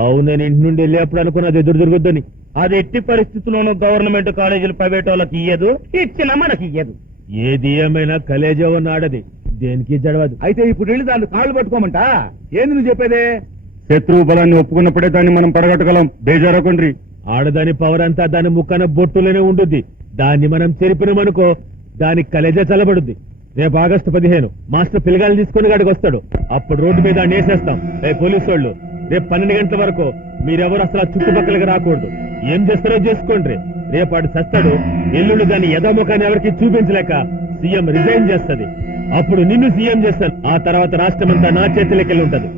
అవును, నేను ఇంటి నుండి వెళ్ళేప్పుడు అనుకున్నది ఎదురు తిరుగుద్దని. అది ఎట్టి పరిస్థితుల్లోనూ గవర్నమెంట్ కాలేజీలు ప్రైవేట్ వాళ్ళకి ఇయ్యదు, ఇచ్చినా మనకి ఇయ్యదు. ఏది ఏమైనా కలేజవన్న ఆడది దేనికి జడవదు. అయితే ఇప్పుడు వెళ్ళి దాన్ని కాళ్ళు పట్టుకోమంట. ఏంది నువ్వు చెప్పేదే? శత్రువు బలాన్ని ఒప్పుకున్నప్పుడే దాన్ని మనం పడగొట్టగలం. బేజారకుండ్రి. ఆడదాని పవర్ అంతా దాని ముక్కన బొట్టులోనే ఉండుద్ది. దాన్ని మనం చెరిపినమనుకో దాని కలేజ చల్లబడుద్ది. రేపు ఆగస్టు 15 మాస్టర్ పిల్లగాలు తీసుకుని గాడికి వస్తాడు. అప్పుడు రోడ్డు మీద వేసేస్తాం. పోలీసు వాళ్ళు రేపు 12 గంటల వరకు మీరెవరు అసలు ఆ చుట్టుపక్కలకి రాకూడదు. ఏం చేస్తారో చేసుకోండి. రేపు ఆడు చస్తాడు. ఎల్లుండి దాని యథాముఖాన్ని ఎవరికి చూపించలేక సీఎం రిజైన్ చేస్తది. అప్పుడు నిన్ను సీఎం చేస్తాను. ఆ తర్వాత రాష్ట్రం అంతా నా చేతిలోకెళ్ళి ఉంటది.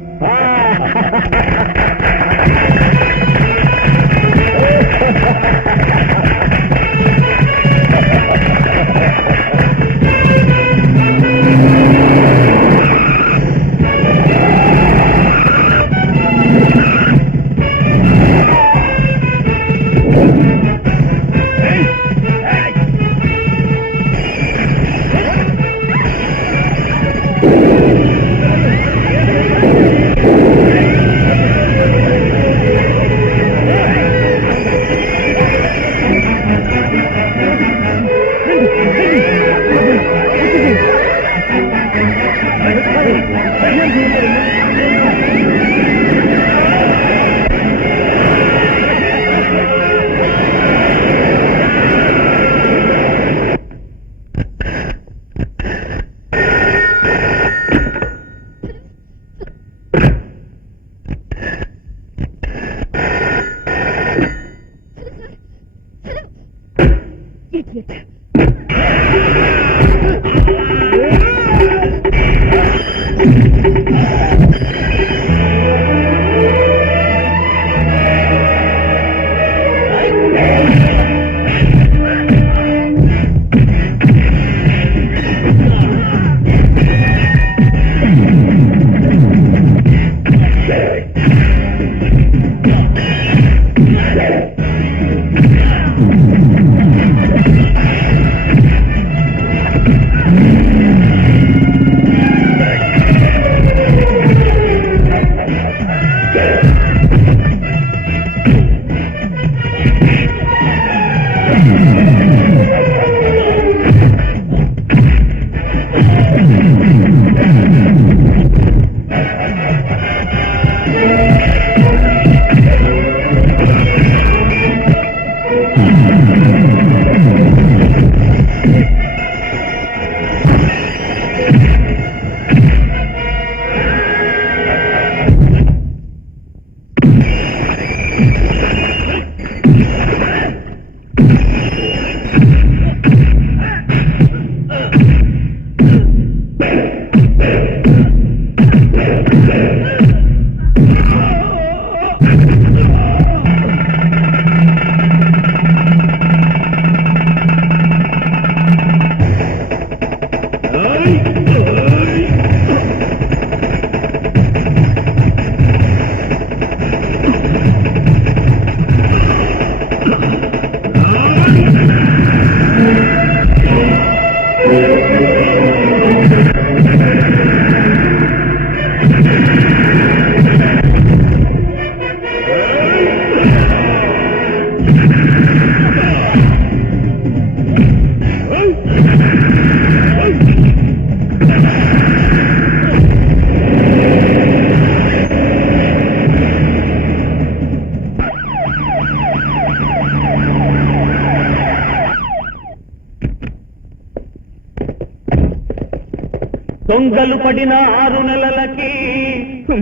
దొంగలు పడిన 6 నెలలకి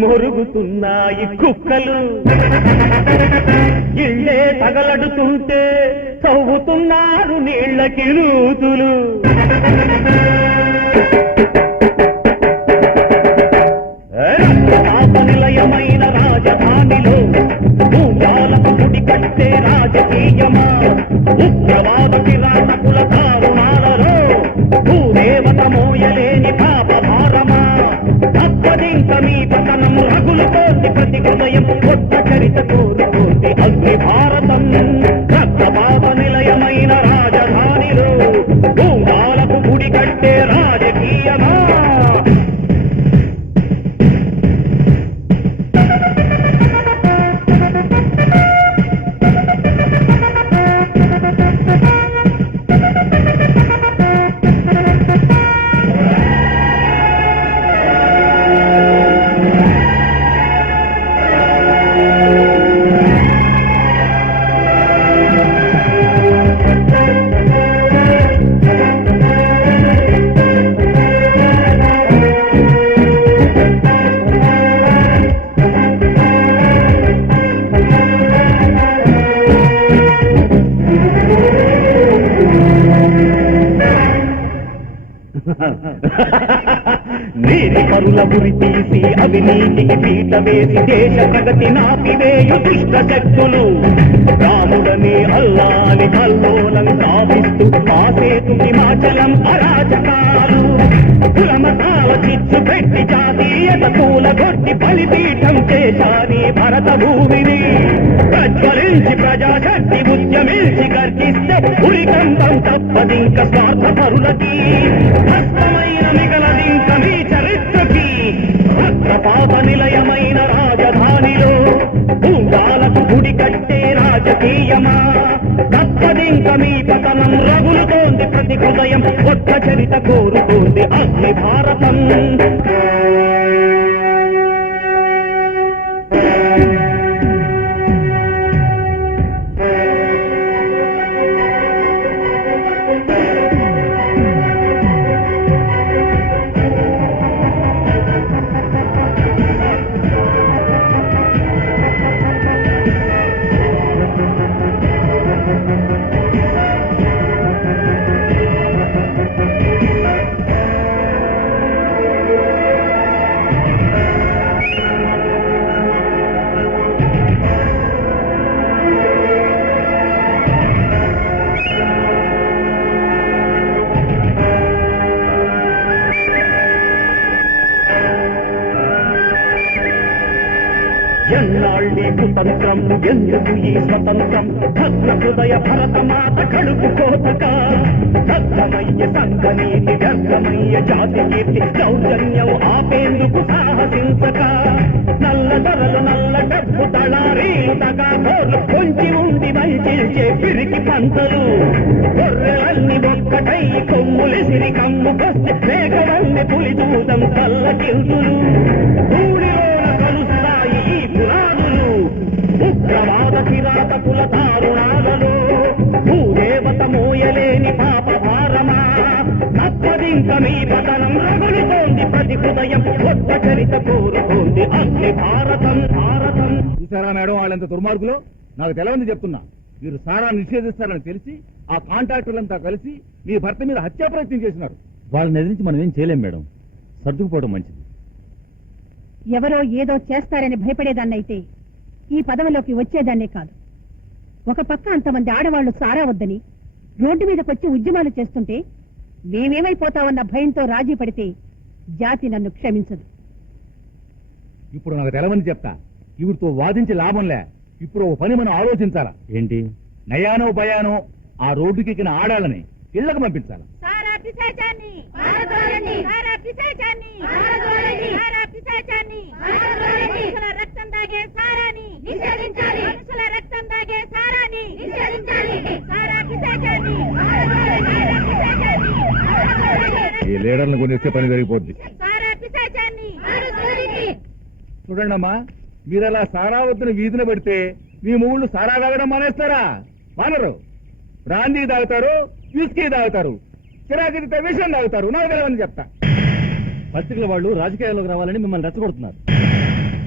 మొరుగుతున్నాయి కుక్కలు. ఇళ్ళే తగలడుతుంటే తవ్వుతున్నారు నీళ్లకి నూతులు. నిలయమైన రాజధానిలో భూజాలకు గుడి కట్టే రాజకీయమా? ఉగ్రవాద కిరాతకుల దారుణాలలో భూదేవత మోయలేని పాప భారమా? అప్పదింక మీ పతనం రగులుతోంది ప్రతి హృదయం. కొత్త చరిత కోరుతోంది అగ్ని భారతం. రక్తపాత నిలయమైన రాజధానిలో భూజాలకు గుడి కట్టే రాజకీయమా? పరుల ఉరి తీసి అవినీతికి పీట వేసి దేశ ప్రగతి నాపివేయు దుష్ట శక్తులు రాముడని అల్లాని కల్లోలం కావిస్తూ కాసేతు హిమాచలం అరాచకాలు కులమతాల చిచ్చు పెట్టి జాతీయత కూలగొట్టి బలిపీఠం చేశాని భరత భూమిని ప్రజ్వలించి ప్రజాశక్తి ఉద్యమించి గర్జిస్తే ఉరికంబం తప్పదింక స్వార్థ పరులకి భస్మమైన మిగలదింక మీ చరిత్రకి రక్తపాత నిలయమైన రాజధానిలో భూతాలకు గుడి కట్టే రాజకీయమా తప్పదింక మీ పతనం రగులుతోంది ప్రతి హృదయం కొత్త చరిత కోరుతోంది అగ్ని భారతం ఎన్నాళ్ళీ కుతంత్రం ఎందుకు ఈ స్వతంత్రం భద్ర హృదయ భరతమాత కడుపు కోతక దగ్ధమయ్య సంఘనీతి వ్యర్థమయ్య జాతి కీర్తి దౌర్జన్యం ఆపేందుకు సాహసించక నల్ల ధరలు నల్ల డబ్బు తళారీలు తగా కోర్లు పొంచి ఉండి మైచిల్చే పిరికి పంటలు గొర్రెలన్నీ ఒక్కటై కొమ్ములిసిరి కమ్ముకొస్తే మేకవన్ని పులి దూతం కళ్ళకిల్తులు ధూళిలోన కలుస్తాయి ఈ పురాణులు ఉగ్రవాద కిరాతకుల దారుణాలలో భూదేవత మోయలేని పాప భారమా తప్పదింక మీ పతనం రగులుతోంది ప్రతి హృదయం కొత్త చరిత కోరుతోంది అగ్ని భారతం భారతం. చూసారా మేడం వాళ్ళంత దుర్మార్గులు నాకు తెలవని చెప్తున్నా మీరు సారా నిషేధిస్తారని తెలిసి ఆ కాంట్రాక్టర్లంతా కలిసి మీ భర్త మీద హత్యా ప్రయత్నం చేసినారు. వాళ్ళని ఎదిరించి మనం ఏం చేయలేం మేడం, సర్దుకుపోవడం మంచిది. ఎవరో ఏదో చేస్తారని భయపడేదాన్నైతే ఈ పదవిలోకి వచ్చేదాన్నే కాదు. ఒక పక్క అంతమంది ఆడవాళ్లు సారా వద్దని రోడ్డు మీదకొచ్చి ఉద్యమాలు చేస్తుంటే మేమేమైపోతామన్న భయంతో రాజీ పడితే జాతి నన్ను క్షమించదు. ఇప్పుడు నాకు తెలవని చెప్తా, ఇవిడితో వాదించి లాభంలే. ఇప్పుడు ఒక పని మనం ఆలోచించాలా. ఏంటి? నయానో భయానో ఆ రోడ్డుకెక్కిన ఆడాలని ఇళ్లకు పంపించాలి. రక్తం తాగే సారాని నిషేధించాలి. మనుషుల రక్తం తాగే సారాని నిషేధించాలి. ఈ లీడర్లను కొనిస్తే పని జరిగిపోద్ది. చూడండి అమ్మా, మీరు అలా సారా వద్దని వీధిన పడితే మీ మొగుళ్ళు సారా తాగడం మానేస్తారా? మానరు. బ్రాందీ తాగుతారు, విస్కీ తాగుతారు, చిరాకితే విషయం తాగుతారు. నాకు తెలవని చెప్తా. పత్రికల వాళ్ళు రాజకీయాల్లోకి రావాలని మిమ్మల్ని రెచ్చగొడుతున్నారు.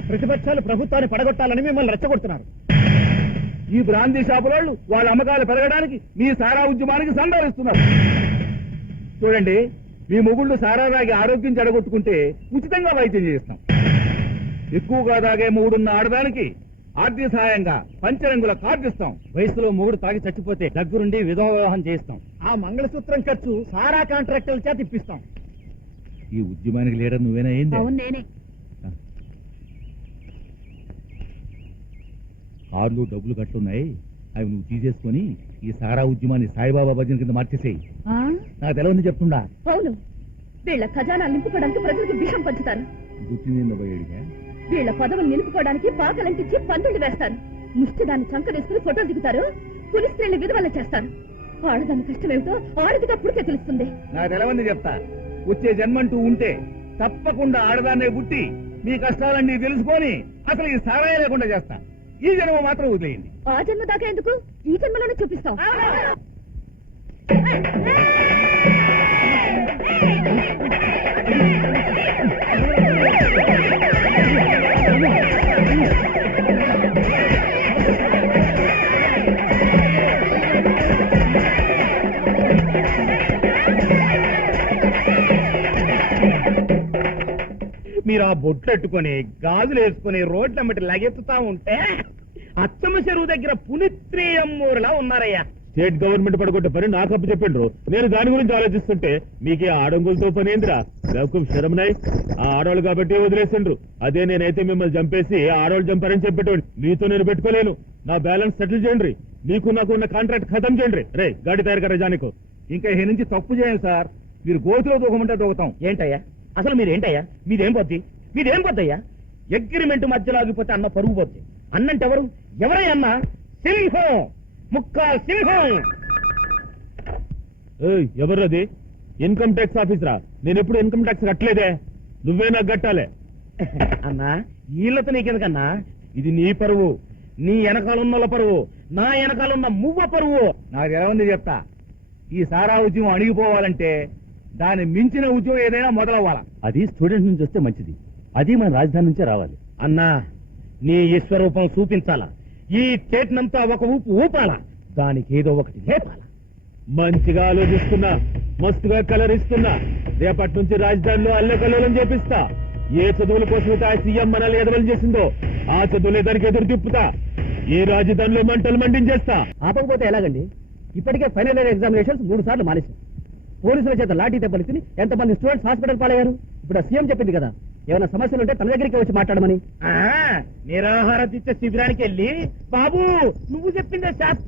ప్రతిపక్షాలు ప్రభుత్వాన్ని పడగొట్టాలని మిమ్మల్ని రెచ్చగొడుతున్నారు. ఈ బ్రాందీ షాపుల వాళ్ళ అమ్మకాలు పెరగడానికి మీ సారా ఉద్యమానికి సందాలిస్తున్నారు. చూడండి, మీ మొగుళ్ళు సారా తాగి ఆరోగ్యం చెడగొట్టుకుంటే ఉచితంగా వైద్యం చేస్తాం. ఎక్కువగా తాగే మొగుడున్న ఆడదానికి ఆర్థిక సహాయంగా పంచరంగుల కార్డు ఇస్తాం. వయసులో మొగుడు తాగి చచ్చిపోతే దగ్గరుండి విధవ వివాహం చేయిస్తాం. ఆ మంగళసూత్రం ఖర్చు సారా కాంట్రాక్టర్ల చేత ఇప్పిస్తాం. ఈ ఉద్యమానికి లీడర్ నువ్వేనా? ఏంది? అవును నేనే. కార్లు డబ్బులు కట్టున్నాయి, అవి నువ్వు తీసేసుకుని ఈ సారా ఉద్యమాన్ని సాయిబాబా భజన కింద మార్చేసేయి. నాకు తెలవని చెప్తుండా. అవును, వీళ్ళ ఖజానా నింపుకోవడానికి ప్రజలకు విషం పంచుతారు. గుర్తిందిగా వీళ్ళ పదవులు నిలుపుకోవడానికి పాకలంటించి పన్నులు వేస్తారు. ముష్టిదాన్ని చంకనేసుకుని ఫోటోలు దిగుతారు. పులి స్త్రీని విధవల్ల చేస్తారు. ఆడదాని కష్టమేమిటో ఆడదిగా పుడితే తెలుస్తుంది. నాకు తెలవని చెప్తా. వచ్చే జన్మంటూ ఉంటే తప్పకుండా ఆడదాన్నే పుట్టి మీ కష్టాలన్నీ తెలుసుకొని అసలు ఈ సారాయి లేకుండా చేస్తా. ఈ జన్మ మాత్రం వదిలేయండి. ఆ జన్మ దాకా ఎందుకు, ఈ జన్మలోనే చూపిస్తాం. ఇలా బొట్లెట్టుకొని గాజులు వేసుకుని రోడ్లమ్మటి లగెత్తుతా ఉంటే అచ్చమ్మ చెరువు దగ్గర పునిత్రి అమ్మూరులా ఉన్నారయ్యా. స్టేట్ గవర్నమెంట్ పడగొట్టే పని నాకు అప్పు చెప్పిండ్రు. నేను దాని గురించి ఆలోచిస్తుంటే మీకే ఆడంగులతో పని ఏంద్రా? గౌకుం శరమనాయ్ ఆ ఆడవాళ్ళు కాబట్టి వదిలేసిండ్రు. అదే నేనైతే మిమ్మల్ని చంపేసి ఆడవాళ్ళు చంపారని చెప్పేటోడి. మీతో నేను పెట్టుకోలేను. నా బ్యాలెన్స్ సెటిల్ చేయండి. మీకు నాకు ఉన్న కాంట్రాక్ట్ ఖతం చేయండి. రే గాడి తయారు కదా జానికో. ఇంకా ఈ నుంచి తప్పు చేయండి సార్. మీరు గోతులో దూకమంటే దూకుతాం. ఏంటయ్యా అసలు మీరేంటయ్యా? మీదేం పోద్దయ్యా? అగ్రిమెంట్ మధ్యలో ఆగిపోతే అన్న పరుగు పోద్ది. అన్నంటే ఎవరయ్యా అన్న? సింహం, ముక్కా సింహం. ఎవరది? ఇన్కమ్ ట్యాక్స్ ఆఫీసరా? నేను ఎప్పుడు ఇన్కమ్ ట్యాక్స్ కట్టలేదే. నువ్వే నాకు కట్టాలే. అన్నా వీళ్ళతో నీకెందుకన్నా? ఇది నీ పరువు. నీ వెనకాలన్న పరువు, నా వెనకాలన్న మువ్వ పరువు. నాకు ఎలా ఉంది చెప్తా. ఈ సారా ఉద్యమం అణిగిపోవాలంటే దాన్ని మించిన ఉద్యమం ఏదైనా మొదలవ్వాలా. అది స్టూడెంట్ నుంచి వస్తే మంచిది. అది మన రాజధాని నుంచే రావాలి. అన్నా నీ ఈశ్వరూపం చూపించాలా? ఈ చేతినంతా ఒక ఊపు ఊపాలా? దానికి ఏదో ఒకటి లేపాలా? మంచిగా ఆలోచిస్తున్నా, మస్తుగా కలరిస్తున్నా. రేపటి నుంచి రాజధానిలో అల్లకల్లోలం చేపిస్తా. ఏ చదువుల కోసమైతే ఆ సీఎం మనల్ని ఎదవలు చేసిందో ఆ చదువులే దానికి ఎదురు తిప్పుతా. ఈ రాజధానిలో మంటలు మండించేస్తా. ఆపకపోతే ఎలాగండి? ఇప్పటికే ఫైనల్ ఇయర్ ఎగ్జామినేషన్స్ 3 సార్లు మానేశాం. పోలీసుల చేత లాఠీ దెబ్బలు తిని ఎంతమంది స్టూడెంట్స్ హాస్పిటల్ పాలయ్యారు. ఇప్పుడు సీఎం చెప్పింది కదా, ఏమైనా సమస్యలు ఉంటే తన దగ్గరికి వచ్చి మాట్లాడమని. నిరాహార దీక్ష శిబిరానికి వెళ్ళి బాబు నువ్వు చెప్పిందే శాస్త్రం